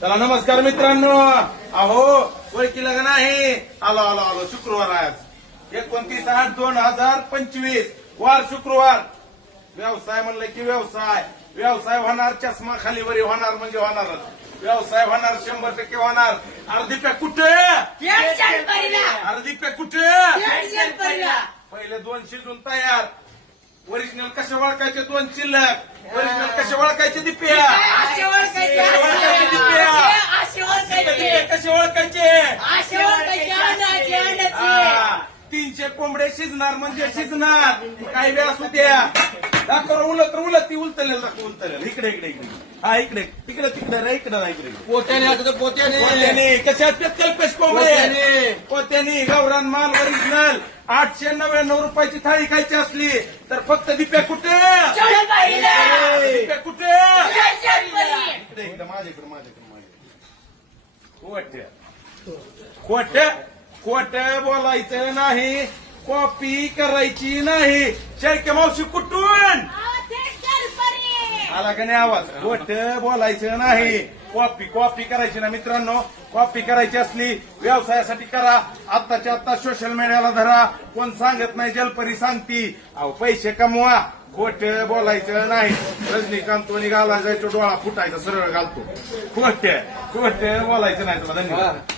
चला नमस्कार मित्रांनो. अहो ओळखीला का नाही? आलो आलो आलो. शुक्रवार आज 29/8/2025 वार शुक्रवार. व्यवसाय म्हणलं की व्यवसाय व्यवसाय होणार. चष्मा खाली वरी होणार म्हणजे होणारच. व्यवसाय होणार 100% होणार. अर्धीप्या कुठे? अर्धीप्या कुठे? पहिले 2 शिजून तयार. ओरिजिनल कसे ओळखायचे? 2 शिल्लक. ओरिजिनल कसे ओळखायचे? दिप्या कसे ओळखायचे? 300 कोंबडे शिजणार म्हणजे शिजणार. काही वेळ असू द्या. दाखव उलट ती उलटलेलं दाखव. उलटलेलं इकडे इकडे इकडे. हा इकडे तिकडे तिकडे रे. इकडे नाही इकडे. पोत्याने असं पोत्याने कसे असतात कल्पेश कोंबडे? पोत्याने गावरान माल ओरिजिनल. 899 रुपयाची थाळी खायची असली तर फक्त दिप्या कुठे? दिप्या कुठे? इकडे इकडे माझ्याकडे खोट खोट बोलायचं नाही. कॉपी करायची नाही. शेळके मावशी कुठून आला का नाही आवाज? खोट बोलायचं नाही. कॉपी करायची ना मित्रांनो. कॉपी करायची असली व्यवसायासाठी करा. आत्ताच्या आत्ता सोशल मीडियाला धरा. कोण सांगत नाही जलपरी सांगती. अहो पैसे कमवा. खोट बोलायचं नाही. रजनीकांत घालायचा डोळा फुटायचा सरळ घालतो. खोट बोलायचं नाही. तुला धन्यवाद.